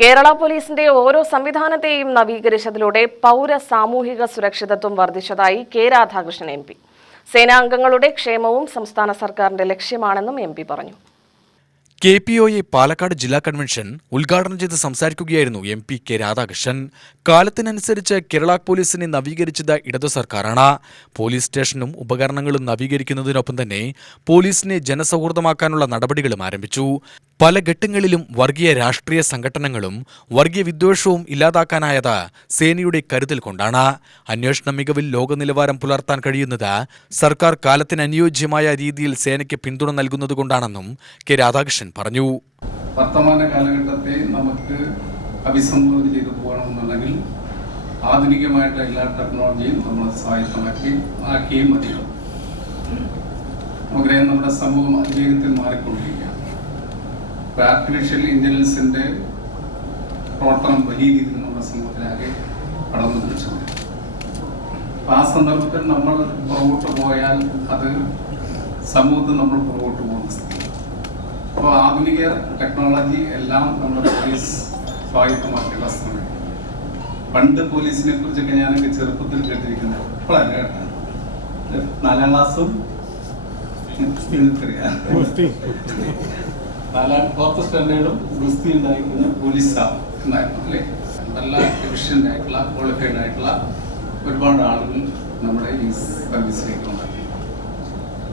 കേരള പോലീസിന്റെ ഓരോ സംവിധാനത്തെയും നവീകരിച്ചതിലൂടെ പൗര സാമൂഹിക സുരക്ഷിതത്വം വർദ്ധിച്ചതായി കെ രാധാകൃഷ്ണൻ എം പി. സേനാംഗങ്ങളുടെ ക്ഷേമവും സംസ്ഥാന സർക്കാരിന്റെ ലക്ഷ്യമാണെന്നും എം പി പറഞ്ഞു. KPOA പാലക്കാട് ജില്ലാ കൺവെൻഷൻ ഉദ്ഘാടനം ചെയ്ത് സംസാരിക്കുകയായിരുന്നു MP കെ രാധാകൃഷ്ണൻ. കാലത്തിനനുസരിച്ച് കേരള പോലീസിനെ നവീകരിച്ചത് ഇടതു സർക്കാരാണ്. പോലീസ് സ്റ്റേഷനും ഉപകരണങ്ങളും നവീകരിക്കുന്നതിനൊപ്പം തന്നെ പോലീസിനെ ജനസൗഹൃദമാക്കാനുള്ള നടപടികളും ആരംഭിച്ചു. പല ഘട്ടങ്ങളിലും വർഗീയ രാഷ്ട്രീയ സംഘടനകളും വർഗീയ വിദ്വേഷവും ഇല്ലാതാക്കാനായത് സേനയുടെ കരുതൽ കൊണ്ടാണ്. അന്വേഷണ മികവിൽ ലോകനിലവാരം പുലർത്താൻ കഴിയുന്നത് സർക്കാർ കാലത്തിനനുയോജ്യമായ രീതിയിൽ സേനയ്ക്ക് പിന്തുണ നൽകുന്നതുകൊണ്ടാണെന്നും കെ രാധാകൃഷ്ണൻ പറഞ്ഞു. വർത്തമാന കാലഘട്ടത്തെ നമുക്ക് അഭിസംബോധന ചെയ്തു പോകണമെന്നുണ്ടെങ്കിൽ ആധുനികമായിട്ട് എല്ലാ ടെക്നോളജിയും നമ്മൾ സ്വായത്തമാക്കിയും മതിയാവും. നമുക്കറിയാം, നമ്മുടെ സമൂഹം അതിവേഗത്തിൽ മാറിക്കൊണ്ടിരിക്കുകയാണ്. ആർട്ടിഫിഷ്യൽ ഇന്റലിജൻസിന്റെ പ്രവർത്തനം വലിയ രീതിയിൽ നമ്മുടെ സമൂഹത്തിലാകെ കടന്നു പിടിച്ചുകൊണ്ട് ആ സന്ദർഭത്തിൽ നമ്മൾ പുറകോട്ട് പോയാൽ അത് സമൂഹത്തിൽ നമ്മൾ പുറകോട്ട് പോകുന്ന സ്ഥിതി. അപ്പോൾ ആധുനിക ടെക്നോളജി എല്ലാം നമ്മുടെ പോലീസ് സ്വായത്തമാക്കിയുള്ള സമയം. പണ്ട് പോലീസിനെ കുറിച്ചൊക്കെ ഞാനൊക്കെ ചെറുപ്പത്തിൽ കേട്ടിരിക്കുന്നത് ഇപ്പോഴല്ല കേട്ടാണ്. 4ാം ക്ലാസ്സും 4th സ്റ്റാൻഡേർഡും ഗുസ്തി ഉണ്ടായിരിക്കുന്ന പോലീസാണ് എന്നായിരുന്നു അല്ലേ. നല്ല എഫിഷ്യൻ്റ് ആയിട്ടുള്ള ക്വാളിഫൈഡ് ആയിട്ടുള്ള ഒരുപാട് ആളുകൾ നമ്മുടെ ഈ സർവീസിലേക്ക് ഉണ്ടാക്കി.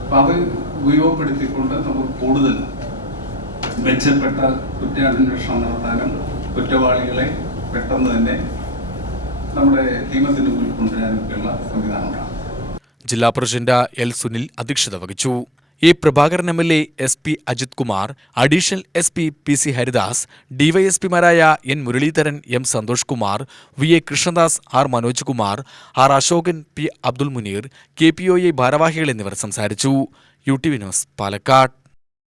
അപ്പം അത് ഉപയോഗപ്പെടുത്തിക്കൊണ്ട് നമുക്ക് കൂടുതൽ മെച്ചപ്പെട്ട കുറ്റാന്വേഷണം നടത്താനും കുറ്റവാളികളെ പെട്ടെന്ന് തന്നെ നമ്മുടെ നിയമത്തിന് മുന്നിൽ കൊണ്ടുവരാനൊക്കെയുള്ള സംവിധാനങ്ങളാണ്. ജില്ലാ പ്രസിഡന്റ് L. സുനിൽ അധ്യക്ഷത വഹിച്ചു. A. Prabhakaran MLA, SP Ajith Kumar, additional SP PC Haridas, DYSPമാരായ N. Muraleedharan, M. Santhosh Kumar, VA Krishnadas, R. Manoj Kumar, R. Ashokan, P. Abdul Muneer, KPOA ഭാരവാഹികൾ എന്നിവർ സംസാരിച്ചു. UTV news, Palakkad.